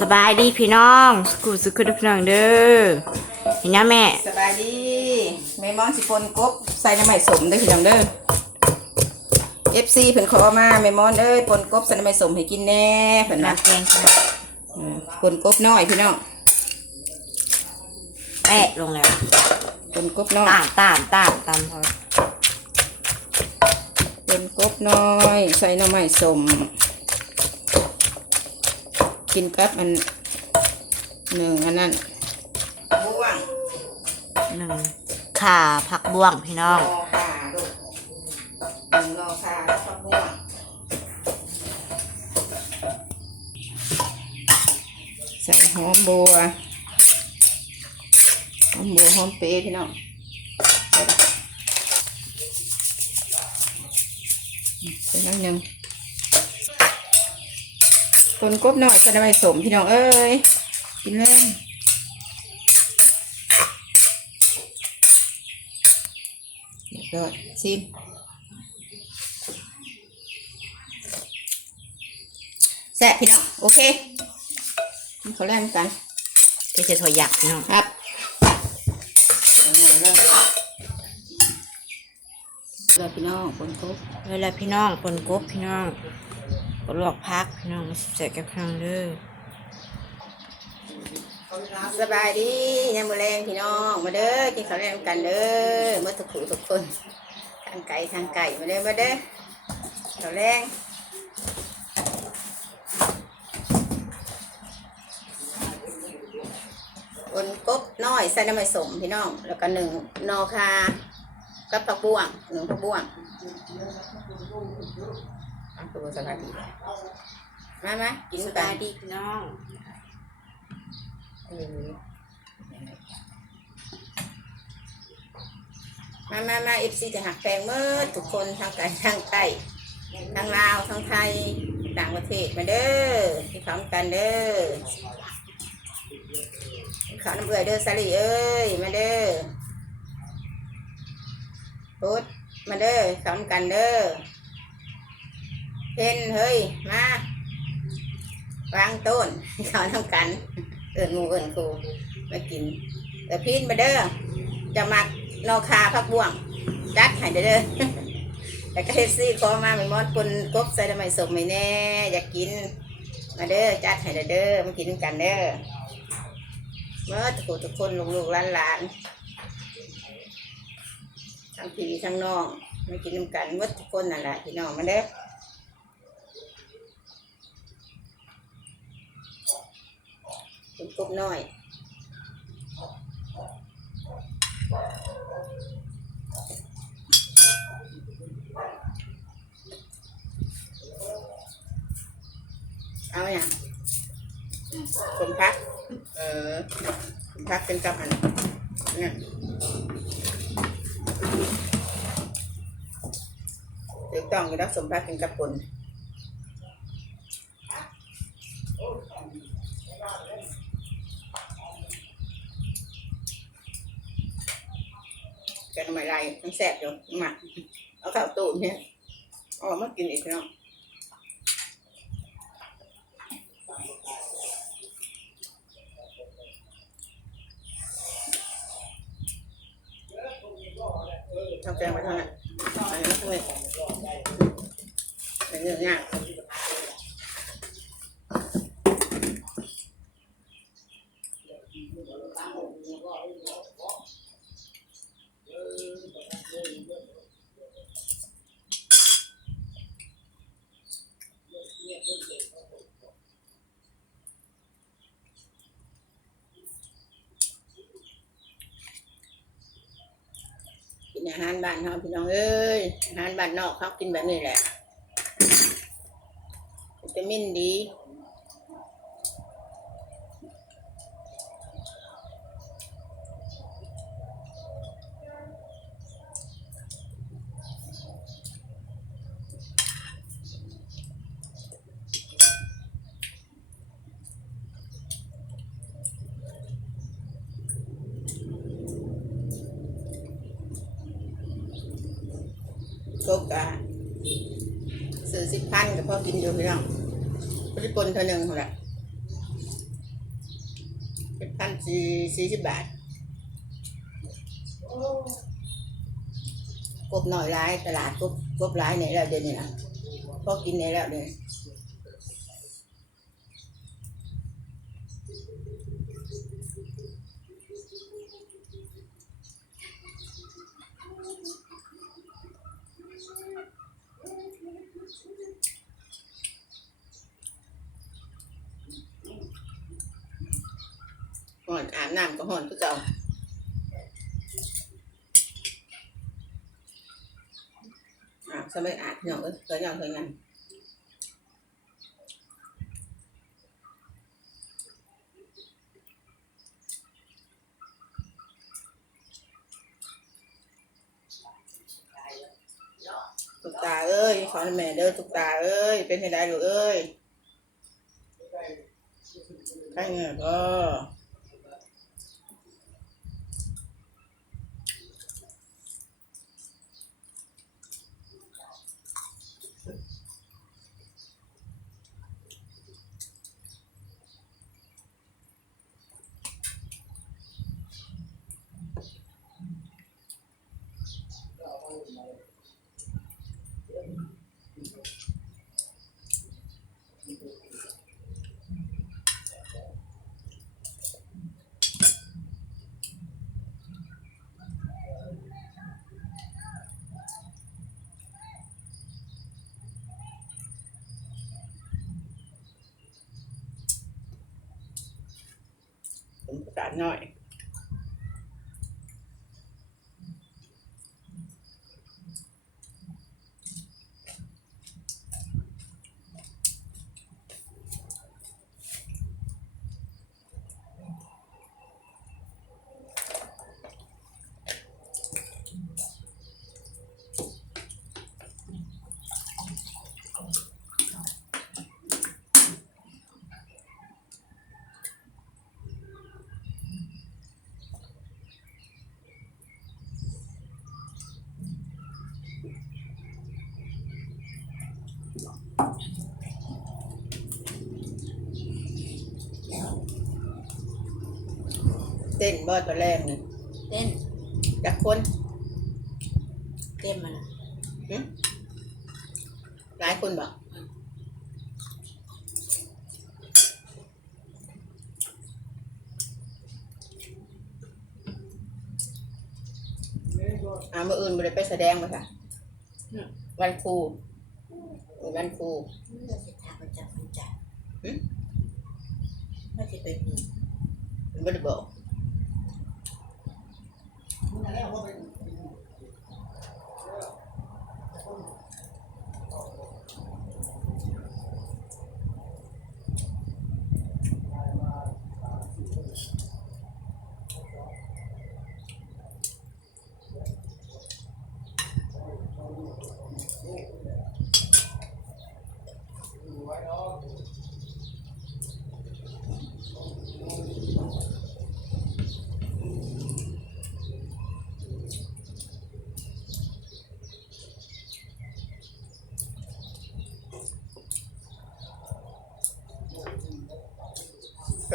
สบายดีพี่น้องสกูสกุลพี่น้องเด้อเห็นยังแม่สบายดีแม่มอนสิปนกบใส่น้ำใหม่สมเด้อพี่น้องเด้อ FC เพิ่นขอมาแม่มอนเอ้ยปนกบใส่น้ำใหม่สมให้กินแน่เพิ่นนะน้ำแกงค่ะอืมปนกบน้อยพี่น้องแปะลงแล้วปนกบน้อยตามตามตามตามพอปนกบน้อย ใส่น้ำใหม่สม กินกับอันหนึ่งอันนั้นบ่วงหนึ่งข่าผักบ่วงพี่น้องรอค่ะลูกหนึ่งรอค่ะแล้วก็บ่วงใส่หอมบัวหอมบัวหอมเปรย์พี่น้องใส่ละใส่น้ำหนึ่ง คนกบหน่อยใส่น้ำใบสมพี่น้องเอ้ยกินเล่นเรียบร้อยชิมแซ่บพี่น้องโอเคกินเขาวแรกกันก็จะถอยหยักพี่น้องครับเอาหน่อยเลยเลยพี่น้องคนกบเวลาพี่น้องปนกบพี่น้อง ปนลวกพักพี่น้องเสร็จกับพี่น้องเด้อสบายดียามมื้อแรงพี่น้องมาเด้อกินข้าวแรงกันเด้อเมื่อทุกผู้ทุกคนทางไก่ทางไก่มาเด้อมาเด้อข้าวแรงคนกบน้อยใส่น้ำมันสมพี่น้อง แล้วก็หนึ่งนอคากับผักบวงหนึ่งผักบ้วง อะตัวสบายดีมามากินสกันบายดีพี่น้องเออมามามาเอฟซีจะหักแพงเมื่อทุกคนทางไกลทางใต้ทางลาวทางไทยต่างประเทศมาเด้อที่พร้อมกันเด้อขาวน้ำเบื่อเด้อสาลีเอ้ยมาเด้อพุดมาเด้อพร้อมกันเด้อ เพนเฮ้ย มาวางต้นเขาทำกัน เอินหมูเอินครูมากิน แต่พีนมาเด้อจะมักนอคาพักบ่วง จัดให้เด้อเด้อแต่ก็เฮ็ดซี่ขอมาไม่มอดคนกบใส่ทำไมสมไม่แน่ อยากกิน มาเด้อจัดให้เด้อเด้อมากินกันเด้อเมื่อทุกคนทุกคนลูกๆหลานๆทั้งพี่ทั้งน้องมากินน้ำกันเมื่อทุกคนนั่นแหละพี่น้องมาเด้อ เป็นกบน้อยเอาอย่างสมพัก เออสมพักเป็นกับอันนี่ถูกต้องอยู่แล้วสมพักเป็นกับผล แกงไมไรมันแสบอยู่หมักเอาข้าวตูนเนี่ยเอามากินอีกเนาะทำแกงไปท่านั้นอันนี้ไม่ช่วยเป็นเรื่องยากกินอาหาร บ้านเขาพี่น้องเอ้ยอาหารบ้านนอกเขากินแบบนี้แหละวิตามินดี กกะซื้อสิบพันกับพ่อกินอยู่พี่น้องพริปนเท่านึงแหละเป็นพันสี่สี่สิบบาทกบหน่อยร้ายตลาดกบกบร้ายไหนแล้วเดี๋ยวนี้นะพอกินไหนแล้วเดี๋ยวนี้ ห่อนอาบน้ำก็ห่อนคือเก่าอาบสบายอาบพี่น้องเอ้ยเคยยังเคยยังตุกตาเอ้ยสอนแม่เด้อตุกตาเอ้ย เป็นยังไงลูกเอ้ยใช่เงี้ยก็ ผมประกาศ หน่อย เต้นบอตัวแรกนี่เต้นจักคนเต้นมันน่ะหึหลายคนบอกอ่ามื่ออื่นไม่ได้ไปแสดงมาค่ะวันครูวันครูเลือดสิทางประจำประจักหึไม่ใช่ไปปีนไม่ได้บอก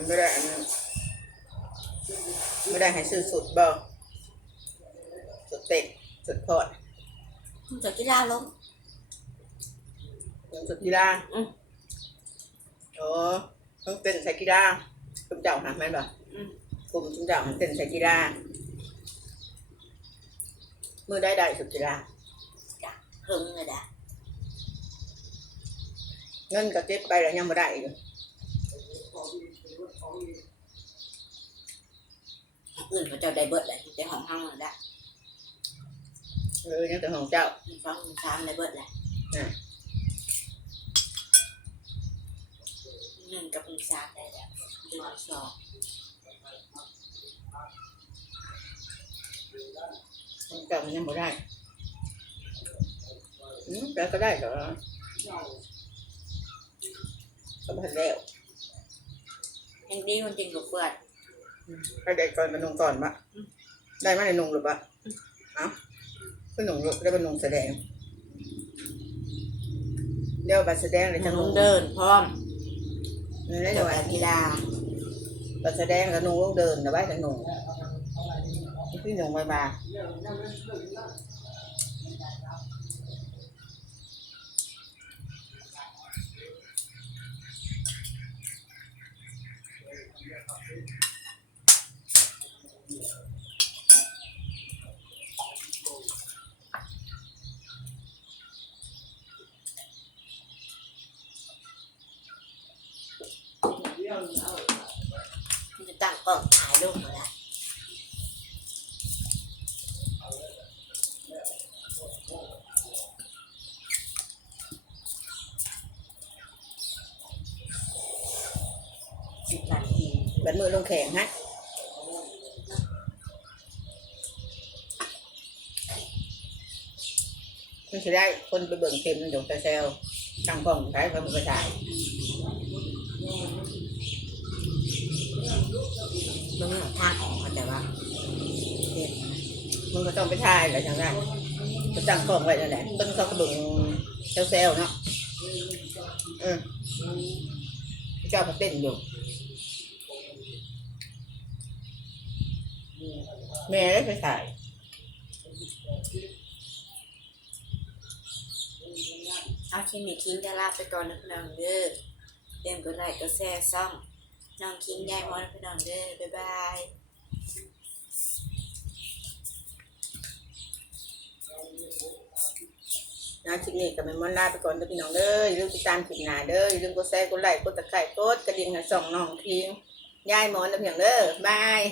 เป็นไม่ได้อันนั้นไม่ได้ให้ซื้อสุดบ่สุดเต็มสุดพอดมันจะกีฬาลงสุดกีฬาอืมโอ้ต้องเต้นใส่กีฬาคุณเจ้าหาไหมนบ่อืมกลุ่มคุณเจ้าหันเต้นใส่กีฬามือได้ได้สุดกีฬาเฮิงเลยด่ะเงินก็เก็บไปแล้วยังไม่ได้อี กอื่นเขาเจ้าได้เบิดเลยแต่ของห้างเลยด่ะเออยังแต่ของเจ้ามีฟังมีซ้ำได้เบิดเลยอะหนึ่งกับหนึ่งสามได้แล้วหนึ่งสองของเจ้ามันยังไม่ได้อืมแต่ก็ได้เหรอก็พันแล้ว ยังดีมันจริงกับเบิดให้ได้ก่อนเป็นนงก่อนปะได้ไหมในนงหรือปะเอ้าเป็นนงหรือได้เป็นนงแสดง เดี๋ยวบัตรแสดงเลยจะจะนลงงเดินพร้อมนี่ได้เดี๋เดี๋ยยววกีฬาก็แสดงกับหนุ่งลูกเดินแต่ไว้กับหนุ่งพี่หนุ่งไปมา นี้เอาไปจะตั้งกล้องถ่ายรูปมาแล้วสิบนาทีบัดมือลงแข่งฮะมันจะได้คนไปเบิ่งเต็มมันอยู่แต่เซลตั้งกล้องใช้เขาไปถ่าย มันไม่ทางออกเข้าใจว่าเนี่ยมันก็ต้องไปถ่ายแหละจังไงก็ตั้งกล้องไว้นั่นแหละต้นเขาก็เบึงเซลล์เนาะเอืมเจ้าก็เต้นอยู่แม่ได้ไปถ่อาคลินี้คิงจะลาไปก่อนนะพน้องเด้อเตรียมกดไลค์กดแชร์ซ่อง น้องคิงยายมอนนะพี่น้องเด้อบ๊ายบายนะคลิปนี้ก็เป็นมอนลาไปก่อนเด้อพี่น้องเด้ออย่าลืมติดตามคลิปหน้าเด้ออย่าลืมกดแชร์กดไลค์กดตะไคร้กดกระดิ่งให้ส่องน้องทิ้งยายหมอนเด้อพี่น้องเด้อบาย